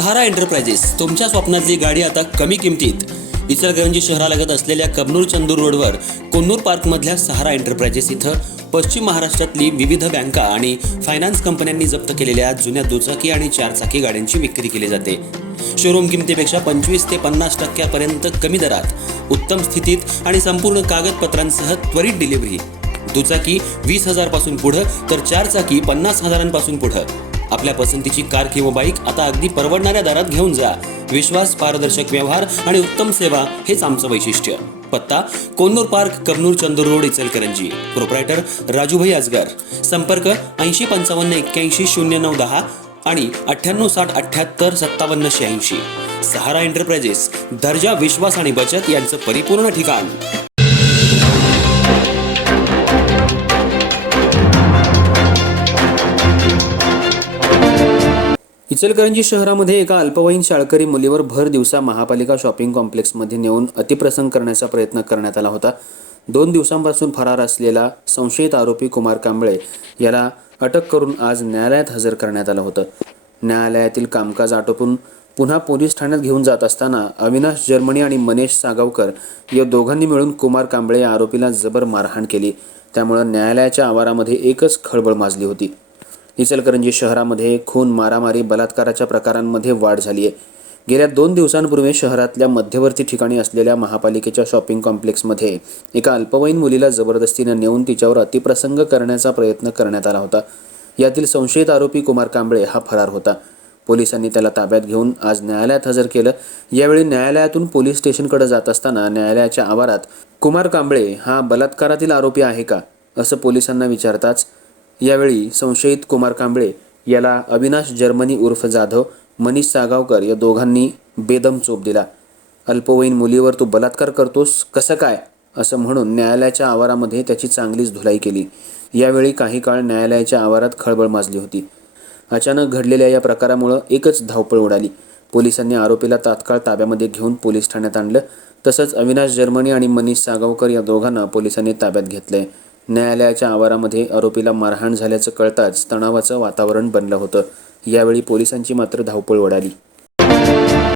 सहारा enterprises तुमच्या स्वप्नातली गाडी आता कमी किमतीत. इचलकरंजी शहरालगत असलेल्या कबनूर चंदूर रोडवर कोन्नूर पार्कमधल्या सहारा एंटरप्राइजेस इथं पश्चिम महाराष्ट्रातली विविध बँका आणि फायनान्स कंपन्यांनी जप्त केलेल्या जुन्या दुचाकी आणि चारचाकी गाड्यांची विक्री केली जाते. शोरूम किमतीपेक्षा 25 ते 50% कमी दरात, उत्तम स्थितीत आणि संपूर्ण कागदपत्रांसह त्वरित डिलिव्हरी. दुचाकी 20,000 पासून पुढे तर चारचाकी 50,000 पुढे. आपल्या पसंतीची कार किंवा बाईक आता अगदी परवडणाऱ्या दरात घेऊन जा. विश्वास, पारदर्शक व्यवहार आणि उत्तम सेवा हेच आमचं वैशिष्ट्य. पत्ता Konnur park, Kabnur Chandur road, Ichalkaranji. Proprietor Rajubhai Ajgar. संपर्क 8055810910 आणि 9860785786. सहारा एंटरप्राइजेस, दर्जा, विश्वास आणि बचत यांचं परिपूर्ण ठिकाण. इचलकरंजी शहरामध्ये एका अल्पवयीन शाळकरी मुलीवर भर दिवसा महापालिका शॉपिंग कॉम्प्लेक्समध्ये नेऊन अतिप्रसंग करण्याचा प्रयत्न करण्यात आला होता. 2 दिवसांपासून फरार असलेला संशयित आरोपी कुमार कांबळे याला अटक करून आज न्यायालयात हजर करण्यात आलं होतं. न्यायालयातील कामकाज आटोपून पुन्हा पोलीस ठाण्यात घेऊन जात असताना अविनाश जर्मनी आणि मनीष सागावकर या दोघांनी मिळून कुमार कांबळे या आरोपीला जबर मारहाण केली. त्यामुळे न्यायालयाच्या आवारामध्ये एकच खळबळ माजली होती. इचलकरंजी शहरामध्ये खून, मारामारी, बलात्काराच्या प्रकारांमध्ये वाढ झाली आहे. गेल्या 2 दिवसांपूर्वी शहरातल्या मध्यवर्ती ठिकाणी असलेल्या महापालिकेच्या शॉपिंग कॉम्प्लेक्समध्ये एका अल्पवयीन मुलीला जबरदस्तीने नेऊन तिच्यावर अतिप्रसंग करण्याचा प्रयत्न करण्यात आला होता. यातील संशयित आरोपी कुमार कांबळे हा फरार होता. पोलिसांनी त्याला ताब्यात घेऊन आज न्यायालयात हजर केलं. यावेळी न्यायालयातून पोलीस स्टेशनकडे जात असताना न्यायालयाच्या आवारात कुमार कांबळे हा बलात्कारातील आरोपी आहे का असं पोलिसांना विचारताच यावेळी संशयित कुमार कांबळे याला अविनाश जर्मनी उर्फ जाधव, मनीष सागावकर या दोघांनी बेदम चोप दिला. अल्पवयीन मुलीवर तू बलात्कार करतोस कसं काय असं म्हणून न्यायालयाच्या आवारामध्ये त्याची चांगलीच धुलाई केली. यावेळी काही काळ न्यायालयाच्या आवारात खळबळ माजली होती. अचानक घडलेल्या या प्रकारामुळे एकच धावपळ उडाली. पोलिसांनी आरोपीला तात्काळ ताब्यामध्ये घेऊन पोलीस ठाण्यात आणलं. तसंच अविनाश जर्मनी आणि मनीष सागावकर या दोघांना पोलिसांनी ताब्यात घेतलंय. न्यायालयाच्या आवारामध्ये आरोपीला मारहाण झाल्याचं कळताच तणावाचं वातावरण बनलं होतं. यावेळी पोलिसांची मात्र धावपळ उडाली.